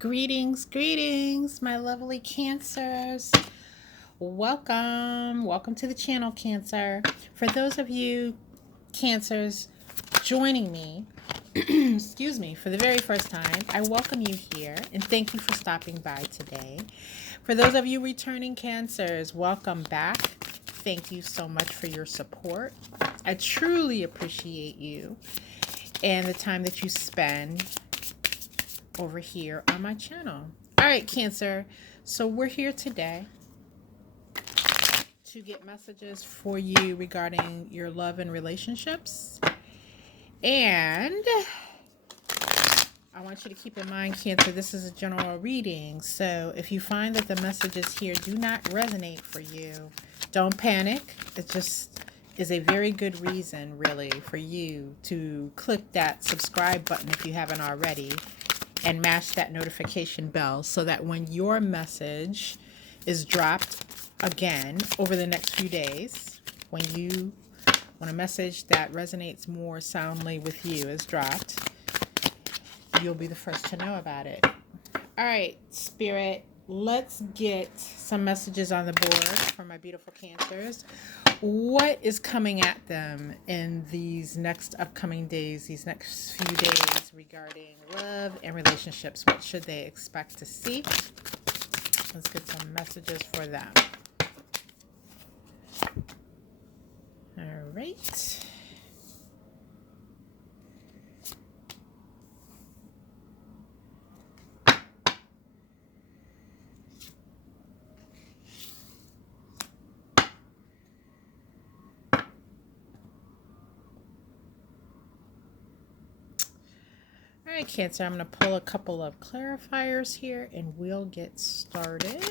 Greetings, my lovely Cancers. Welcome to the channel, Cancer. For those of you Cancers joining me, excuse me, for the very first time, I welcome you here and thank you for stopping by today. For those of you returning Cancers, welcome back. Thank you so much for your support. I truly appreciate you and the time that you spend over here on my channel. All right, Cancer. So we're here today to get messages for you regarding your love and relationships. And I want you to keep in mind, Cancer, this is a general reading. So if you find that the messages here do not resonate for you, don't panic. It just is a very good reason, really, for you to click that subscribe button if you haven't already and mash that notification bell so that when your message is dropped again over the next few days, when a message that resonates more soundly with you is dropped, you'll be the first to know about it. All right, Spirit, let's get some messages on the board for my beautiful Cancers. What is coming at them in these next upcoming days, these next few days regarding love and relationships? What should they expect to see? Let's get some messages for them. All right. All right, Cancer, I'm going to pull a couple of clarifiers here and we'll get started.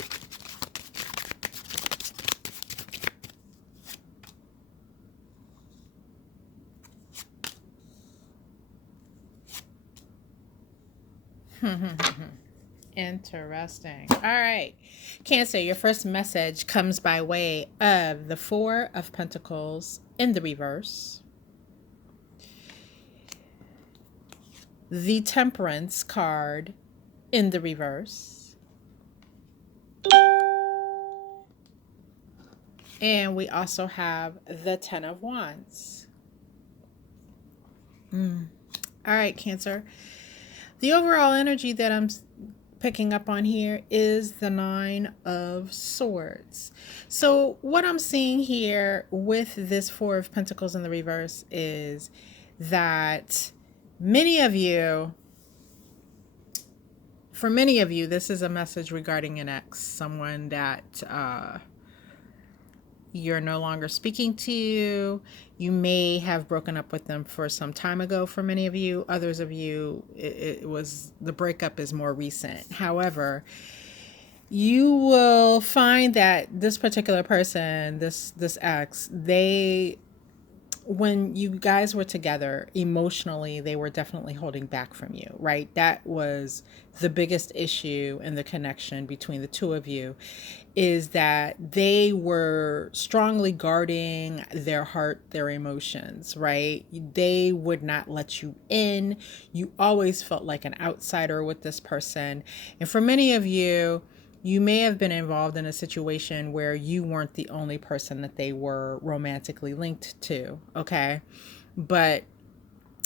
Interesting. All right. Cancer, your first message comes by way of the Four of Pentacles in the reverse, the Temperance card in the reverse, and we also have the Ten of Wands. All right, Cancer. The overall energy that I'm picking up on here is the Nine of Swords. So what I'm seeing here with this Four of Pentacles in the reverse is that for many of you, this is a message regarding an ex, someone that you're no longer speaking to. You may have broken up with them for some time ago for many of you. Others of you, it was the breakup is more recent. However, you will find that this particular person, this ex, when you guys were together emotionally, they were definitely holding back from you, right? That was the biggest issue in the connection between the two of you, is that they were strongly guarding their heart, their emotions, right? They would not let you in. You always felt like an outsider with this person. And for many of you, you may have been involved in a situation where you weren't the only person that they were romantically linked to, okay? But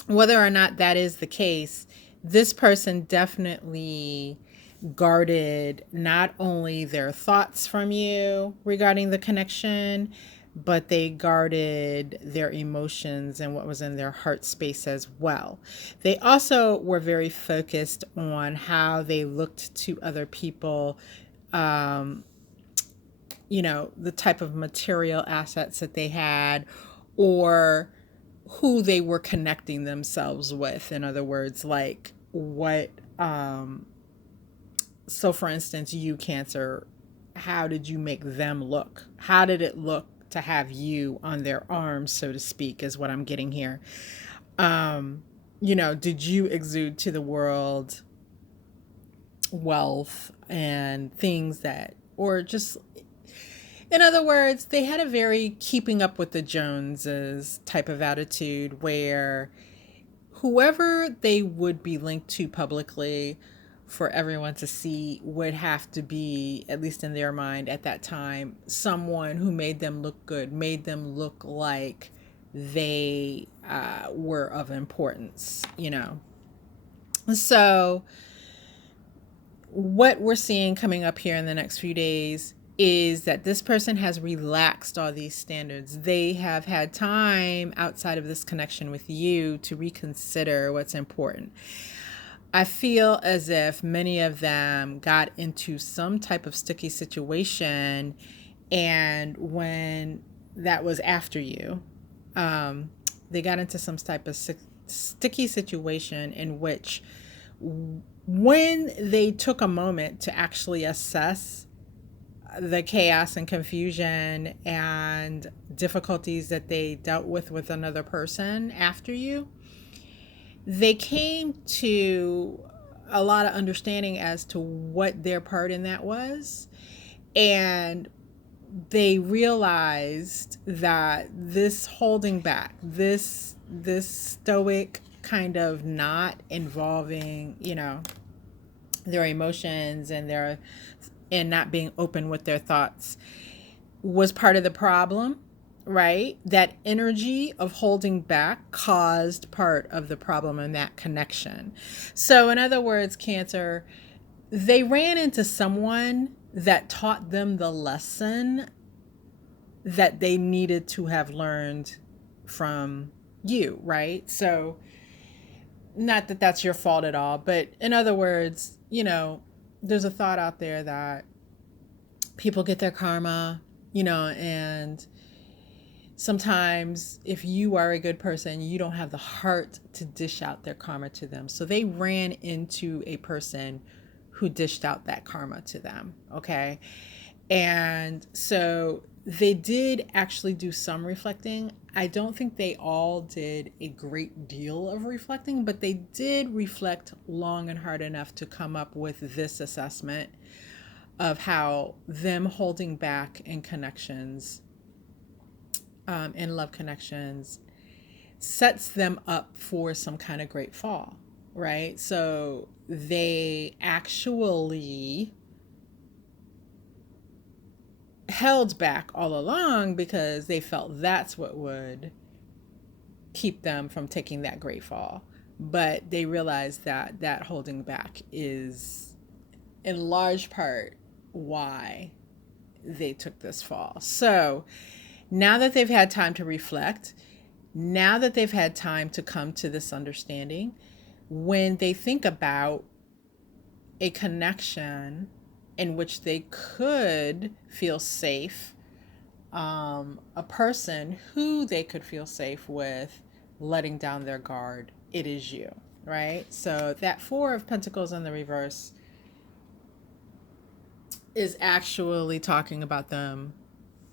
whether or not that is the case, this person definitely guarded not only their thoughts from you regarding the connection, but they guarded their emotions and what was in their heart space as well. They also were very focused on how they looked to other people, the type of material assets that they had, or who they were connecting themselves with. In other words, like what, so for instance, you, Cancer, how did you make them look? How did it look to have you on their arms, so to speak, is what I'm getting here. Did you exude to the world wealth and things that, or just, in other words, they had a very keeping up with the Joneses type of attitude where whoever they would be linked to publicly, for everyone to see would have to be, at least in their mind at that time, someone who made them look good, made them look like they were of importance, you know. So, what we're seeing coming up here in the next few days is that this person has relaxed all these standards. They have had time outside of this connection with you to reconsider what's important. I feel as if many of them got into some type of sticky situation, and when that was after you, they got into some type of sticky situation in which, when they took a moment to actually assess the chaos and confusion and difficulties that they dealt with another person after you, they came to a lot of understanding as to what their part in that was. And they realized that this holding back, this stoic kind of not involving, you know, their emotions and not being open with their thoughts was part of the problem, right? That energy of holding back caused part of the problem in that connection. So in other words, Cancer, they ran into someone that taught them the lesson that they needed to have learned from you, right? So not that that's your fault at all, but in other words, you know, there's a thought out there that people get their karma, you know, and sometimes if you are a good person, you don't have the heart to dish out their karma to them. So they ran into a person who dished out that karma to them, okay? And so they did actually do some reflecting. I don't think they all did a great deal of reflecting, but they did reflect long and hard enough to come up with this assessment of how them holding back in connections, in love connections, sets them up for some kind of great fall, right? So they actually held back all along because they felt that's what would keep them from taking that great fall. But they realized that that holding back is in large part why they took this fall. So now that they've had time to reflect, now that they've had time to come to this understanding, when they think about a connection in which they could feel safe, a person who they could feel safe with letting down their guard, it is you, right? So that Four of Pentacles in the reverse is actually talking about them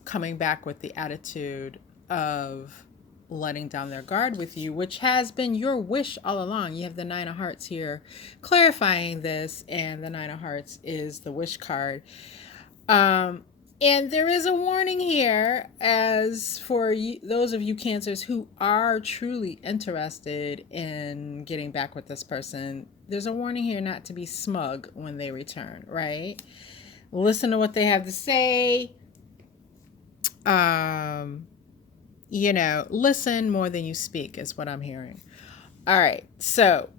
coming back with the attitude of letting down their guard with you, which has been your wish all along. You have the Nine of Hearts here clarifying this, and the Nine of Hearts is the wish card. And there is a warning here as for you, those of you Cancers who are truly interested in getting back with this person. There's a warning here not to be smug when they return, right? Listen to what they have to say. You know, listen more than you speak is what I'm hearing. All right, so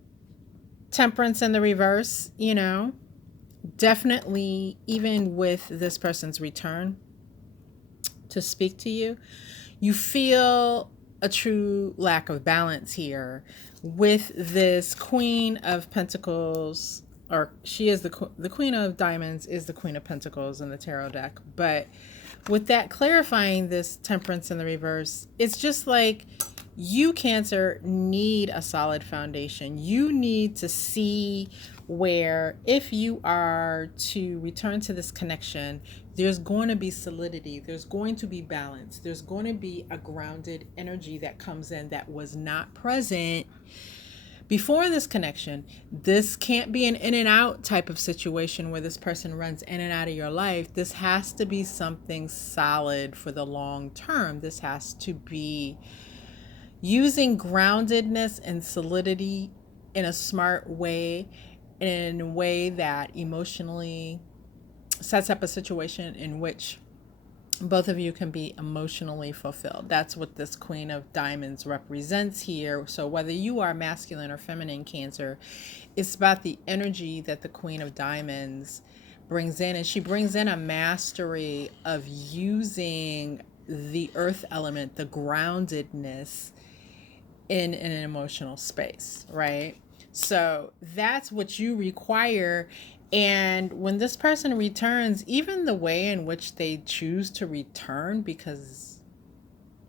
Temperance in the reverse, you know, definitely, even with this person's return to speak to you, you feel a true lack of balance here with this Queen of Pentacles, or she is the Queen of Diamonds is the Queen of Pentacles in the tarot deck. But with that clarifying this Temperance in the reverse, it's just like you, Cancer, need a solid foundation. You need to see where if you are to return to this connection, there's going to be solidity, there's going to be balance, there's going to be a grounded energy that comes in that was not present before this connection. This can't be an in and out type of situation where this person runs in and out of your life. This has to be something solid for the long term. This has to be using groundedness and solidity in a smart way, in a way that emotionally sets up a situation in which both of you can be emotionally fulfilled. That's what this Queen of Diamonds represents here. So whether you are masculine or feminine Cancer, it's about the energy that the Queen of Diamonds brings in. And she brings in a mastery of using the earth element, the groundedness in an emotional space, right? So that's what you require. And when this person returns, even the way in which they choose to return, because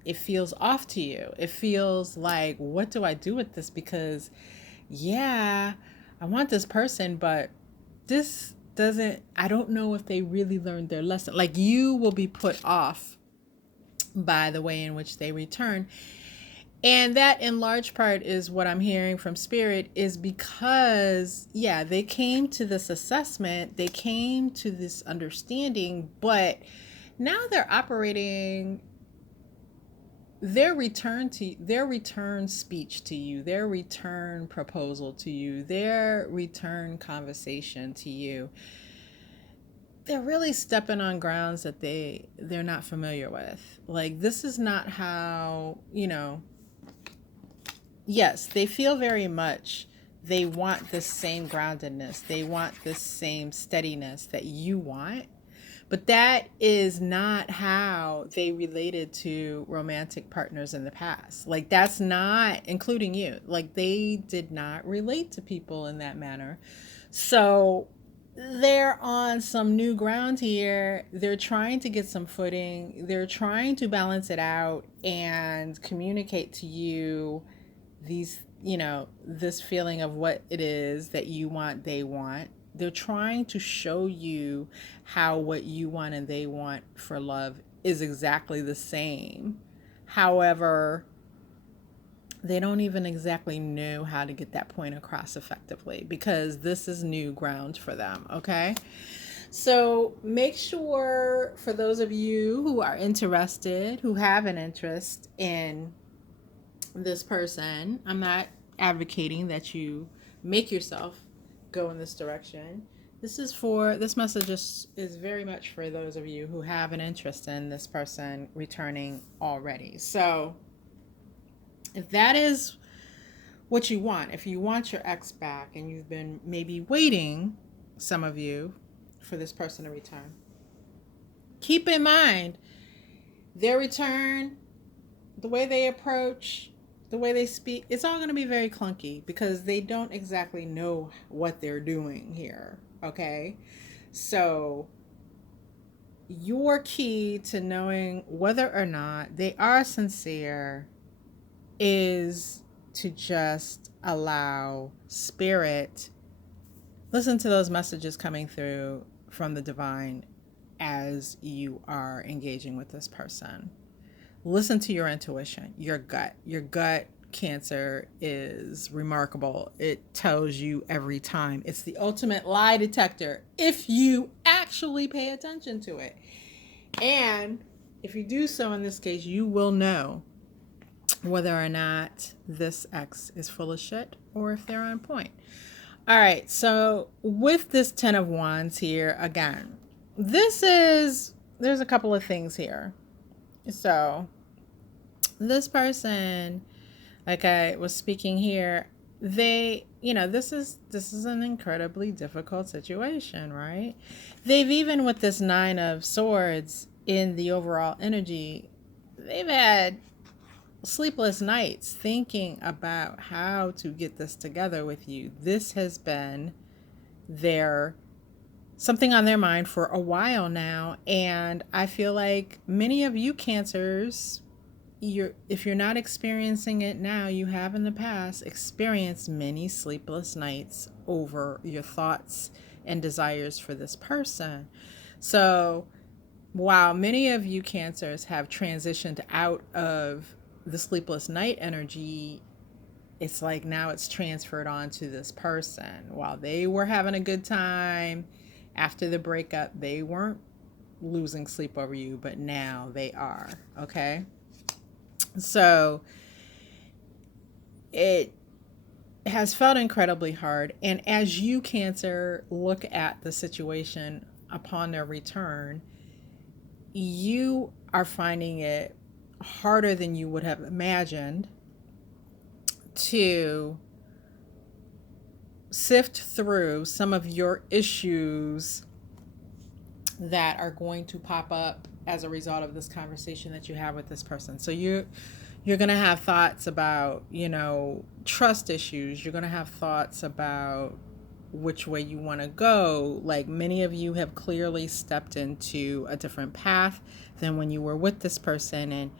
it feels off to you, it feels like, what do I do with this? Because, yeah, I want this person, but this doesn't, I don't know if they really learned their lesson. Like, you will be put off by the way in which they return. And that in large part is what I'm hearing from Spirit, is because, yeah, they came to this assessment, they came to this understanding, but now they're operating their return speech to you, their return proposal to you, their return conversation to you. They're really stepping on grounds that they're not familiar with. Like, this is not how, yes, they feel very much they want the same groundedness. They want the same steadiness that you want. But that is not how they related to romantic partners in the past. Like, that's not, including you, like, they did not relate to people in that manner. So they're on some new ground here. They're trying to get some footing. They're trying to balance it out and communicate to you these, this feeling of what it is that you want, they want. They're trying to show you how what you want and they want for love is exactly the same. However, they don't even exactly know how to get that point across effectively, because this is new ground for them, okay? So make sure, for those of you who are interested, who have an interest in this person, I'm not advocating that you make yourself go in this direction. This message is very much for those of you who have an interest in this person returning already. So if that is what you want, if you want your ex back and you've been maybe waiting, some of you, for this person to return, keep in mind their return, the way they approach, the way they speak, it's all going to be very clunky because they don't exactly know what they're doing here, okay? So your key to knowing whether or not they are sincere is to just allow Spirit, listen to those messages coming through from the divine as you are engaging with this person. Listen to your intuition, your gut. Your gut, Cancer, is remarkable. It tells you every time. It's the ultimate lie detector if you actually pay attention to it. And if you do so in this case, you will know whether or not this ex is full of shit or if they're on point. All right, so with this 10 of Wands here, again, there's a couple of things here. So this person, like I was speaking here, they, this is an incredibly difficult situation, right? They've, even with this 9 of Swords in the overall energy, they've had sleepless nights thinking about how to get this together with you. This has been something on their mind for a while now, and I feel like many of you Cancers, if you're not experiencing it now, you have in the past experienced many sleepless nights over your thoughts and desires for this person. So while many of you Cancers have transitioned out of the sleepless night energy, it's like now it's transferred on to this person. While they were having a good time after the breakup, they weren't losing sleep over you, but now they are, okay? So has felt incredibly hard. And as you, Cancer, look at the situation upon their return, you are finding it harder than you would have imagined to sift through some of your issues that are going to pop up as a result of this conversation that you have with this person. So you're going to have thoughts about, trust issues. You're going to have thoughts about which way you want to go. Like, many of you have clearly stepped into a different path than when you were with this person, and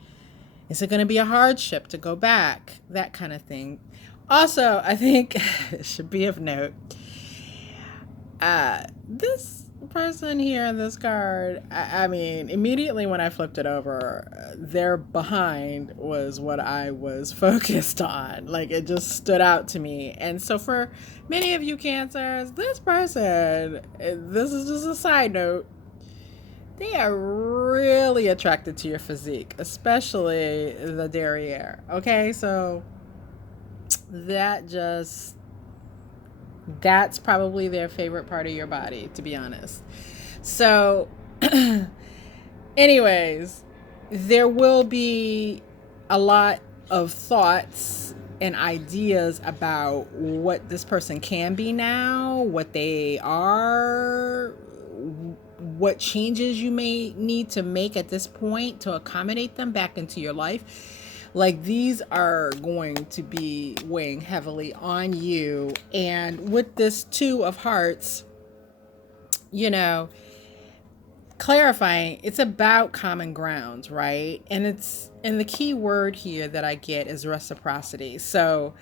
is it going to be a hardship to go back? That kind of thing. Also, I think it should be of note, this person here in this card, I mean, immediately when I flipped it over, their behind was what I was focused on. Like, it just stood out to me. And so for many of you Cancers, this person, this is just a side note, they are really attracted to your physique, especially the derriere. Okay, so that's probably their favorite part of your body, to be honest. So, anyways, there will be a lot of thoughts and ideas about what this person can be now, what they are, what changes you may need to make at this point to accommodate them back into your life. Like, these are going to be weighing heavily on you. And with this Two of Hearts, clarifying, it's about common ground, right? And the key word here that I get is reciprocity. So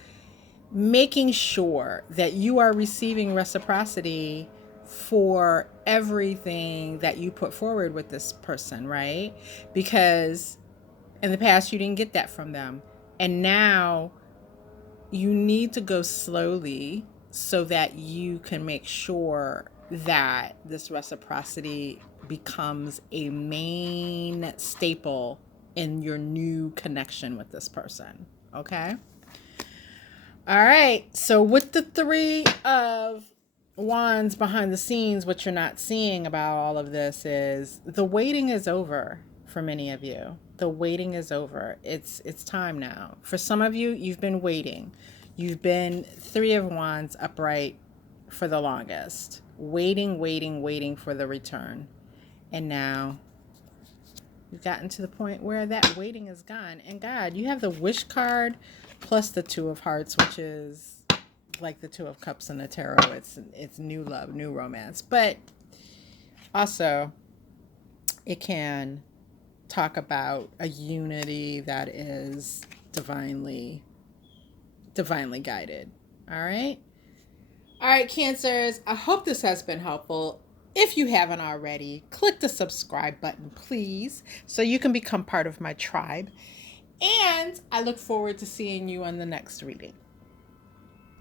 making sure that you are receiving reciprocity for everything that you put forward with this person, right? Because in the past, you didn't get that from them. And now you need to go slowly so that you can make sure that this reciprocity becomes a main staple in your new connection with this person. Okay? All right. So with the Three of Wands behind the scenes, what you're not seeing about all of this is the waiting is over for many of you. The waiting is over. It's time now. For some of you, you've been waiting. You've been Three of Wands upright for the longest. Waiting for the return. And now you've gotten to the point where that waiting is gone. And God, you have the Wish card plus the Two of Hearts, which is like the Two of Cups in the tarot. It's new love, new romance. But also, it can talk about a unity that is divinely guided. All right, Cancers, I hope this has been helpful. If you haven't already, click the subscribe button, please, so you can become part of my tribe. And I look forward to seeing you on the next reading.